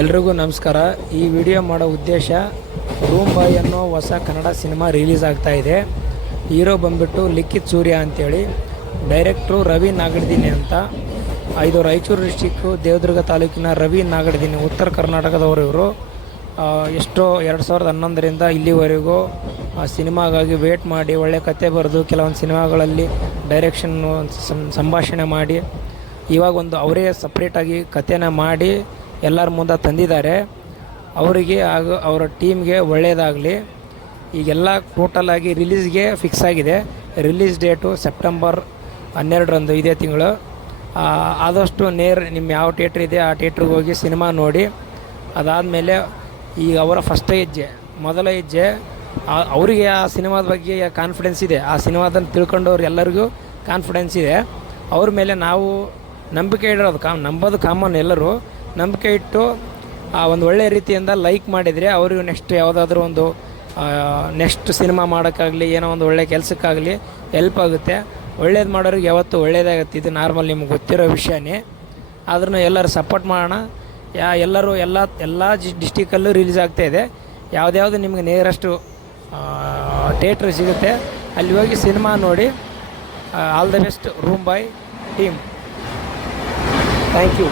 ಎಲ್ರಿಗೂ ನಮಸ್ಕಾರ. ಈ ವಿಡಿಯೋ ಮಾಡೋ ಉದ್ದೇಶ ರೂಮ್ ಬಾಯ್ ಅನ್ನೋ ಹೊಸ ಕನ್ನಡ ಸಿನಿಮಾ ರಿಲೀಸ್ ಆಗ್ತಾ ಇದೆ. ಹೀರೋ ಬಂದ್ಬಿಟ್ಟು ಲಿಖಿತ್ ಸೂರ್ಯ ಅಂತೇಳಿ, ಡೈರೆಕ್ಟ್ರು ರವಿ ನಾಗಡದಿನಿ ಅಂತ. ಇದು ರಾಯಚೂರು ಡಿಸ್ಟಿಕ್ಕು ದೇವದುರ್ಗ ತಾಲೂಕಿನ ರವಿ ನಾಗಡದಿನಿ, ಉತ್ತರ ಕರ್ನಾಟಕದವರು. ಇವರು ಎಷ್ಟೋ 2011ರಿಂದ ಇಲ್ಲಿವರೆಗೂ ಸಿನಿಮಾಗಾಗಿ ವೇಟ್ ಮಾಡಿ ಒಳ್ಳೆ ಕತೆ ಬರೆದು ಕೆಲವೊಂದು ಸಿನಿಮಾಗಳಲ್ಲಿ ಡೈರೆಕ್ಷನ್ನು ಸಂಭಾಷಣೆ ಮಾಡಿ ಇವಾಗ ಒಂದು ಅವರೇ ಸಪ್ರೇಟಾಗಿ ಕತೆನ ಮಾಡಿ ಎಲ್ಲರ ಮುಂದೆ ತಂದಿದ್ದಾರೆ. ಅವರಿಗೆ ಹಾಗೂ ಅವರ ಟೀಮ್ಗೆ ಒಳ್ಳೆಯದಾಗಲಿ. ಈಗೆಲ್ಲ ಟೋಟಲಾಗಿ ರಿಲೀಸ್ಗೆ ಫಿಕ್ಸ್ ಆಗಿದೆ. ರಿಲೀಸ್ ಡೇಟು ಸೆಪ್ಟೆಂಬರ್ 12ರಂದು, ಇದೇ ತಿಂಗಳು. ಆದಷ್ಟು ನಿಮ್ಮ ಯಾವ ಥಿಯೇಟ್ರ್ ಇದೆ ಆ ಥಿಯೇಟ್ರಿಗೆ ಹೋಗಿ ಸಿನಿಮಾ ನೋಡಿ. ಅದಾದಮೇಲೆ ಈಗ ಅವರ ಮೊದಲ ಹೆಜ್ಜೆ ಅವರಿಗೆ ಆ ಸಿನಿಮಾದ ಬಗ್ಗೆ ಕಾನ್ಫಿಡೆನ್ಸ್ ಇದೆ. ಆ ಸಿನಿಮಾದಲ್ಲಿ ತಿಳ್ಕೊಂಡವ್ರು ಎಲ್ಲರಿಗೂ ಕಾನ್ಫಿಡೆನ್ಸ್ ಇದೆ. ಅವ್ರ ಮೇಲೆ ನಾವು ನಂಬಿಕೆ ಇಡೋದು ನಂಬೋದು ಕಾಮನ್. ಎಲ್ಲರೂ ನಂಬಿಕೆ ಇಟ್ಟು ಒಂದು ಒಳ್ಳೆಯ ರೀತಿಯಿಂದ ಲೈಕ್ ಮಾಡಿದರೆ ಅವ್ರಿಗೆ ನೆಕ್ಸ್ಟ್ ಯಾವುದಾದ್ರೂ ಒಂದು ನೆಕ್ಸ್ಟ್ ಸಿನಿಮಾ ಮಾಡೋಕ್ಕಾಗಲಿ, ಏನೋ ಒಂದು ಒಳ್ಳೆಯ ಕೆಲಸಕ್ಕಾಗಲಿ ಹೆಲ್ಪ್ ಆಗುತ್ತೆ. ಒಳ್ಳೇದು ಮಾಡೋರಿಗೆ ಯಾವತ್ತೂ ಒಳ್ಳೇದಾಗುತ್ತೆ. ಇದು ನಾರ್ಮಲ್, ನಿಮ್ಗೆ ಗೊತ್ತಿರೋ ವಿಷಯನೇ. ಆದ್ರೂ ಎಲ್ಲರೂ ಸಪೋರ್ಟ್ ಮಾಡೋಣ. ಎಲ್ಲರೂ ಎಲ್ಲ ಡಿಸ್ಟಿಕಲ್ಲೂ ರಿಲೀಸ್ ಆಗ್ತಾಯಿದೆ. ಯಾವುದ್ಯಾವುದು ನಿಮಗೆ ನಿಯರೆಸ್ಟು ಥಿಯೇಟ್ರ್ ಸಿಗುತ್ತೆ ಅಲ್ಲಿ ಹೋಗಿ ಸಿನಿಮಾ ನೋಡಿ. All the best room boy team. Thank you.